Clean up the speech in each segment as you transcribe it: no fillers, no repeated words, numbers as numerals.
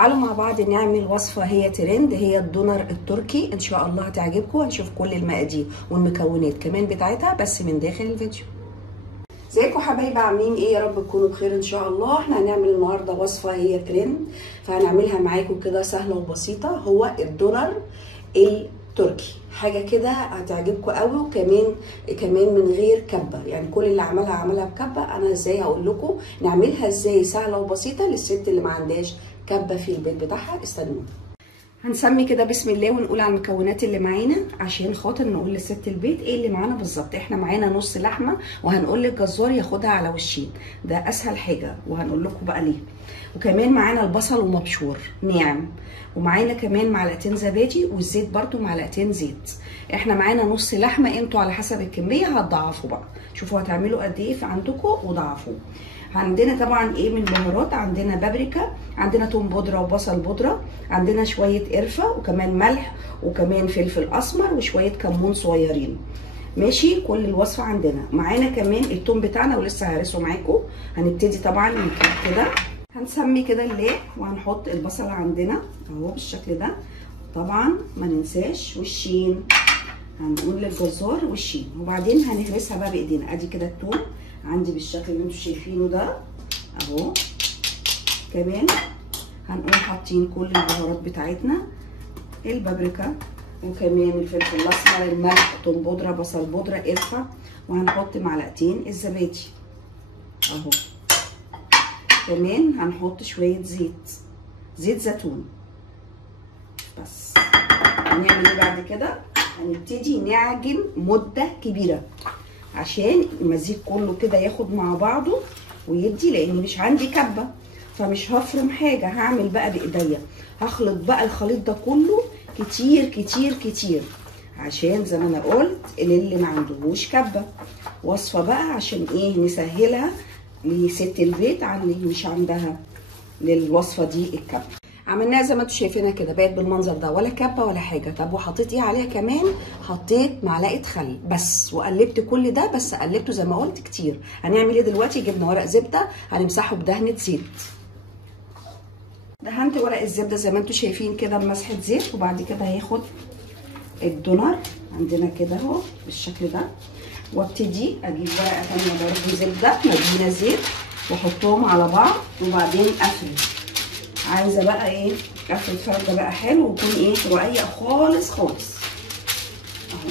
تعالوا مع بعض نعمل وصفة هي ترند، هي الدونر التركي. ان شاء الله هتعجبكم. هنشوف كل المقادير والمكونات كمان بتاعتها بس من داخل الفيديو. ازيكم حبايبي، عاملين ايه؟ يا رب تكونوا بخير ان شاء الله. احنا هنعمل النهارده وصفة هي ترند، فهنعملها معاكم كده سهلة وبسيطة. هو الدونر التركي، حاجة كده هتعجبكم قوي، وكمان من غير كبة. يعني كل اللي عملها بكبة. انا ازاي هقول لكم نعملها ازاي سهلة وبسيطة للست اللي ما عندهاش كبة في البيت بتاعها. استنوا. هنسمي كده بسم الله ونقول على المكونات اللي معانا عشان خاطر نقول لست البيت ايه اللي معانا بالظبط. احنا معانا نص لحمه، وهنقول للجزار ياخدها على وشين، ده اسهل حاجه، وهنقول لكم بقى ليه. وكمان معانا البصل ومبشور ناعم، ومعانا كمان معلقتين زبادي، والزيت برده معلقتين زيت. احنا معانا نص لحمه، انتوا على حسب الكميه هتضعفوا بقى، شوفوا هتعملوا قد ايه في عندكم وضعفوه. عندنا طبعا ايه من بهارات، عندنا بابريكا، عندنا توم بودره وبصل بودره، عندنا شويه قرفه، وكمان ملح، وكمان فلفل اسمر، وشويه كمون صغيرين. ماشي، كل الوصفه عندنا. معانا كمان التوم بتاعنا ولسه هرسه معاكم. هنبتدي طبعا نجيب كده، هنسمي كده الله، وهنحط البصل عندنا اهو بالشكل ده. طبعا ما ننساش وشين، هنقول للجزار وشين، وبعدين هنهرسها بقى بايدينا. ادي كده التوم عندي بالشكل اللي انتوا شايفينه ده اهو. كمان هنقوم حاطين كل البهارات بتاعتنا، البابريكا، وكمان الفلفل الاسمر، الملح، توم بودره، بصل بودره، قرفه، وهنحط معلقتين الزبادي اهو. كمان هنحط شويه زيت زيتون بس. هنعمل ايه بعد كده؟ هنبتدي نعجن مده كبيره عشان المزيج كله كده ياخد مع بعضه ويدي، لان مش عندي كبه فمش هفرم حاجه، هعمل بقى بايديا. هخلط بقى الخليط ده كله كتير كتير كتير، عشان زي ما انا قلت اللي ما عندهوش كبه. وصفه بقى عشان ايه؟ نسهلها لست البيت عن اللي مش عندها للوصفه دي الكبه. عملناها زي ما انتوا شايفينها كده، بقت بالمنظر ده، ولا كبه ولا حاجه. طب وحطيت ايه عليها كمان؟ حطيت معلقه خل بس، وقلبت كل ده، بس قلبته زي ما قلت كتير. هنعمل ايه دلوقتي؟ جبنا ورق زبده هنمسحه بدهنه زيت. دهنت ورق الزبده زي ما انتوا شايفين كده بمسحه زيت، وبعد كده هاخد الدونر عندنا كده اهو بالشكل ده، وابتدي اجيب ورقه ثانيه برده زبده مدهونه زيت، واحطهم على بعض، وبعدين افرد. عايزه بقى ايه؟ افرد فرده بقى حلو، ويكون ايه؟ رقيق خالص خالص اهو.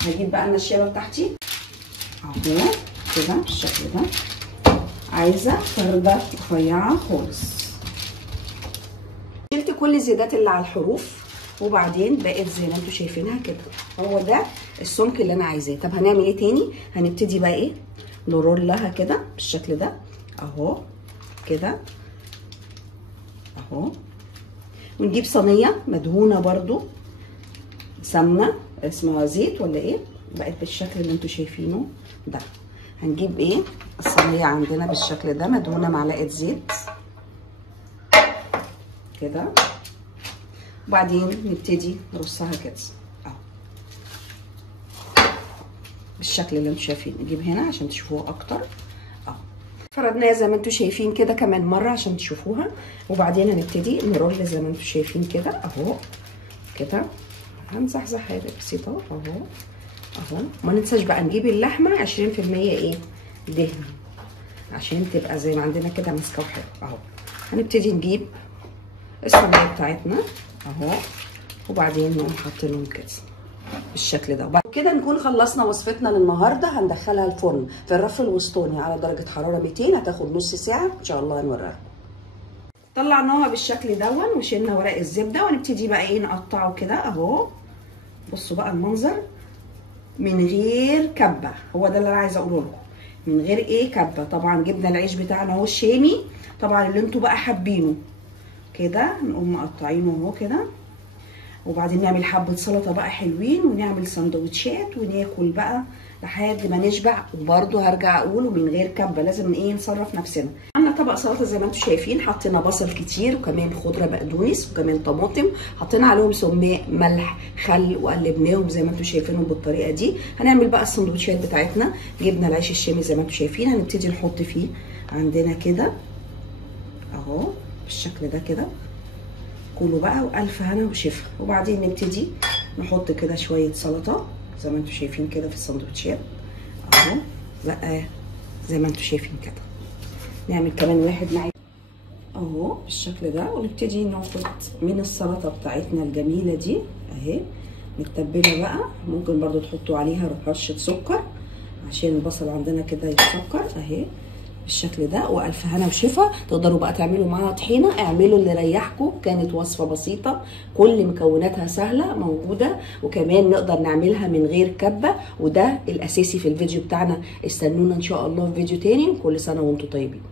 هجيب بقى النشابه بتاعتي اهو كده بالشكل ده. عايزه فرده رفيعه خالص. شلت كل الزيادات اللي على الحروف، وبعدين بقت زي ما انتوا شايفينها كده. هو ده السمك اللي انا عايزاه. طب هنعمل ايه تاني؟ هنبتدي بقى ايه؟ نرولها كده بالشكل ده اهو كده اهو، ونجيب صينيه مدهونه برضو سمنه، اسمها زيت ولا ايه، بقت بالشكل اللي انتوا شايفينه ده. هنجيب ايه؟ الصينيه عندنا بالشكل ده مدهونه معلقه زيت كده، وبعدين نبتدي نرصها كده اهو بالشكل اللي انتوا شايفينه. نجيب هنا عشان تشوفوها اكتر اهو. فردناها زي ما انتوا شايفين كده كمان مره عشان تشوفوها، وبعدين هنبتدي نرول زي ما انتوا شايفين كده اهو كده. هنزحزح حاجه بسيطه اهو اهو. ما ننساش بقى نجيب اللحمه 20% ايه؟ دهن، عشان تبقى زي ما عندنا كده ماسكه وحلوه اهو. هنبتدي نجيب الصينيه بتاعتنا اهو، وبعدين نقوم حاطينهم كده بالشكل ده. وبعد كده نكون خلصنا وصفتنا للنهارده. هندخلها الفرن في الرف الوسطاني على درجه حراره 200، هتاخد نص ساعه ان شاء الله. هنوريها. طلعناها بالشكل دون، وشيلنا ورق الزبده، ونبتدي بقى ايه؟ نقطعه كده اهو. بصوا بقى المنظر من غير كبه، هو ده اللي انا عايزه اقوله لكم، من غير ايه؟ كبه. طبعا جبنا العيش بتاعنا اهو الشامي، طبعا اللي انتوا بقى حابينه كده. نقوم مقطعينه اهو كده، وبعدين نعمل حبه سلطه بقى حلوين، ونعمل سندوتشات، وناكل بقى لحد ما نشبع. وبرده هرجع اقول من غير كبه، لازم ايه؟ نصرف نفسنا. عندنا طبق سلطه زي ما انتم شايفين، حطينا بصل كتير، وكمان خضره بقدونس، وكمان طماطم، حطينا عليهم سماق، ملح، خل، وقلبناهم زي ما انتم شايفينهم بالطريقه دي. هنعمل بقى السندوتشات بتاعتنا. جبنا العيش الشامي زي ما انتم شايفين، هنبتدي نحط فيه عندنا كده اهو بالشكل ده كده. كلوا بقى والف هنا وشفا. وبعدين نبتدي نحط كده شويه سلطه زي ما انتم شايفين كده في السندوتشات اهو بقى زي ما انتم شايفين كده. نعمل كمان واحد معاكم اهو بالشكل ده، ونبتدي ناخد من السلطه بتاعتنا الجميله دي اهي متبله بقى. ممكن برضو تحطوا عليها رشه سكر عشان البصل عندنا كده يتسكر اهي بالشكل ده. والف هنا وشفا. تقدروا بقى تعملوا معاها طحينه، اعملوا اللي يريحكم. كانت وصفه بسيطه كل مكوناتها سهله موجوده، وكمان نقدر نعملها من غير كبه، وده الاساسي في الفيديو بتاعنا. استنونا ان شاء الله في فيديو تاني، وكل سنه وانتم طيبين.